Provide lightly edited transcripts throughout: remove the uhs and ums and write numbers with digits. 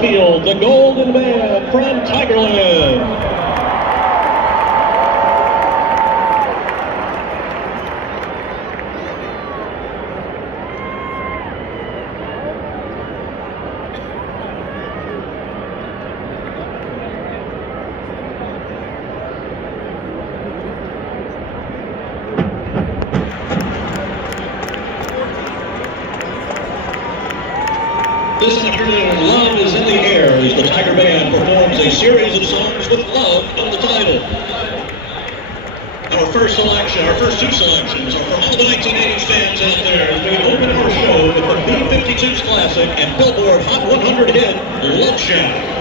Field, the Golden Man from Tigerland. This afternoon, Love is in the Air as the Tiger Band performs a series of songs with love in the title. Our first two selections are for all the 1980s fans out there as we open our show with the B-52s classic and Billboard Hot 100 hit, Love Shack.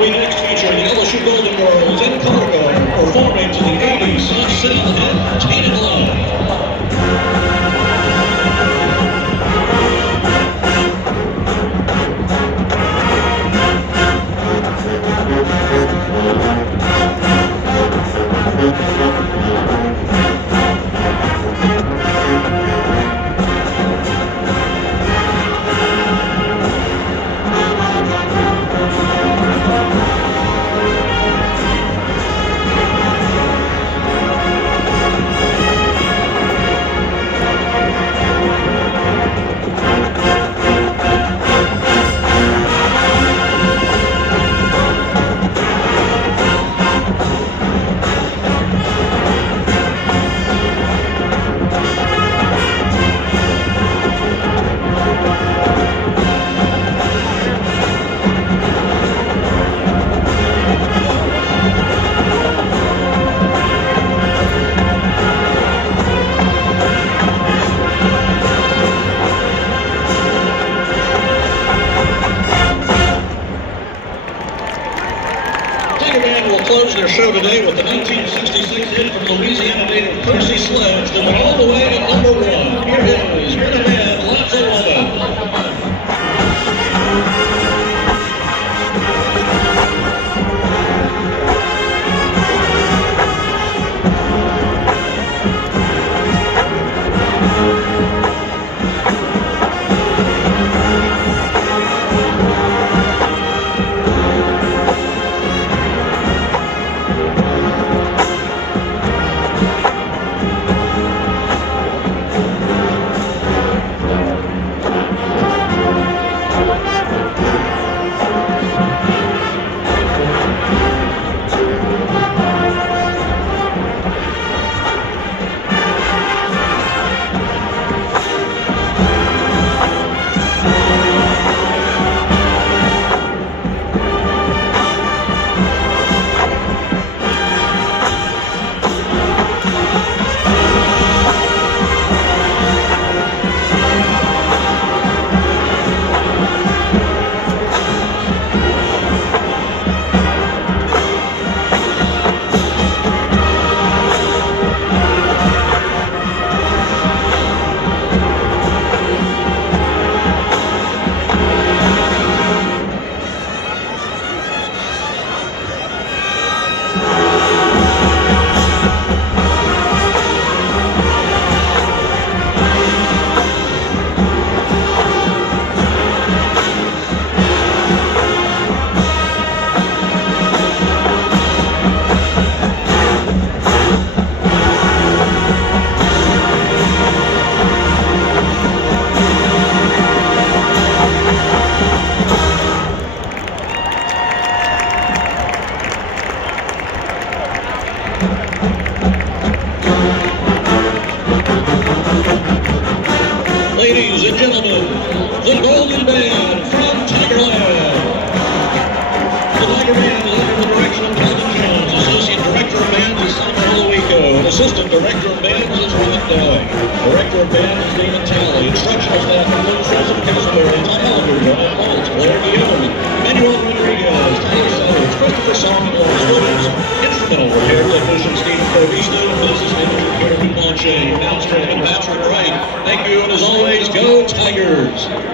We next feature the LSU Golden Girls in Cargo, performing to the 80s Soft Cell and Tainted Love. Close their show today with the 1966 hit from Louisiana native Percy Sledge that went all the way to number 1. Here it is, Hear the Man, Lots of Lovin'. Ladies and gentlemen, the Golden Band from Tigerland. The Tiger Band is under the direction of Calvin Jones. Associate Director of Bands is Summer Holowico. And Assistant Director of Bands is Ron Dowling. Director of Bands is David Talley. Instructional staff includes Joseph Casper, Tom Oliver, Joanne Holt, Blair Guillaume, Manuel Rodriguez, Tyler Sellers, Christopher Song, and Lawrence Williams. Instrumental repair technician Stephen Covista, business manager Peter Duplanche, announcer and Patrick Wright. Thank you, and as always, go Tigers!